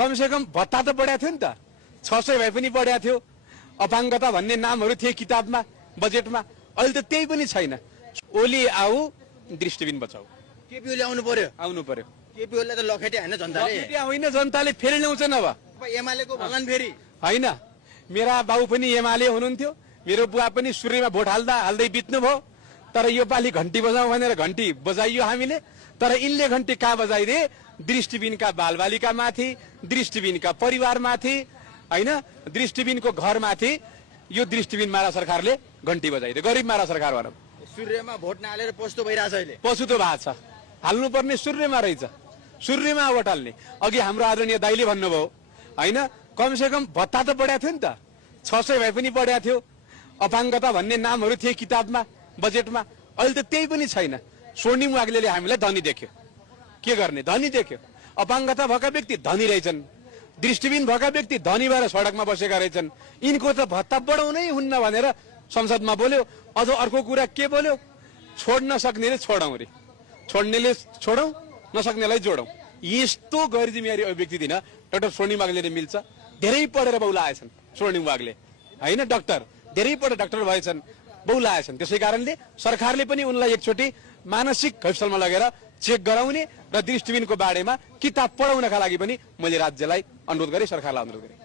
कमसेकम भत्ता त बढाएको थियो नि त, 600 भए पनि बढाएको थियो। अपाङ्गता भन्ने नामहरू थिए किताबमा, बजेटमा, अहिले त त्यही पनि छैन। ओली आऊ, दृष्टिबिन बचाऊ। केपी ओली आउनु पर्यो। केपी ओलीलाई त लखेटे हैन जनताले। होइन, जनताले फेरि ल्याउँछ न। अब एमालेको भलन फेरि होइन, मेरा बाबु पनि एमाले हुनुहुन्थ्यो, मेरो बुवा पनि सूर्यमा भोट हाल्दै बित्नु भयो। तर यो पालि घन्टी बजाउँ भनेर घन्टी बजाइयो हामीले। तर यिनले घन्टी कहाँ बजाइदिए? दृष्टिबिनका बालबालिका माथि, दृष्टिबिनका परिवार माथि, होइन, दृष्टिबिनको घर माथि यो दृष्टिबिन मारा सरकारले घन्टी बजाइदियो। गरिब मारा सरकार भनौँ। सूर्यमा भोट नहालेर पस्तो भइरहेछ अहिले। पछुतो भएको छ। हाल्नुपर्ने सूर्यमा रहेछ, सूर्यमा भोट हाल्ने। अघि हाम्रो आदरणीय दाइले भन्नुभयो, होइन, कमसेकम भत्ता त बढाएको थियो नि त, 600 भए पनि बढाएको थियो। अपाङ्गता भन्ने नामहरू थिए किताबमा, बजेटमा, अहिले त त्यही पनि छैन। स्वर्णिम वाग्लेले हामीलाई धनी देख्यो। के गर्ने? धनी देख्यो। अपाङ्गता भएका व्यक्ति धनी रहेछन्, दृष्टिबिन भएका व्यक्ति धनी भएर सडकमा बसेका रहेछन्। यिनको त भत्ता बढाउनै हुन्न भनेर संसदमा बोल्यो। अझ अर्को कुरा के बोल्यो? छोड्न सक्नेले छोडौँ रे, छोड्नेले छोडौँ, नसक्नेलाई जोडौँ। यस्तो गैरजिम्मेवारी अभिव्यक्ति दिन डाक्टर स्वर्णिम वाग्लेले मिल्छ? धेरै पढेर बौला आएछन् स्वर्णिम वाग्ले, होइन, डाक्टर धेरै पढेर डाक्टर भएछन्, बौला आएछन्। त्यसै कारणले सरकारले पनि उनलाई एकचोटि मानसिक हस्पिटलमा लगेर चेक गराउने र दृष्टिबिनको बारेमा किताब पढाउनका लागि पनि मैले राज्यलाई अनुरोध गरेँ, सरकारलाई अनुरोध गरेँ।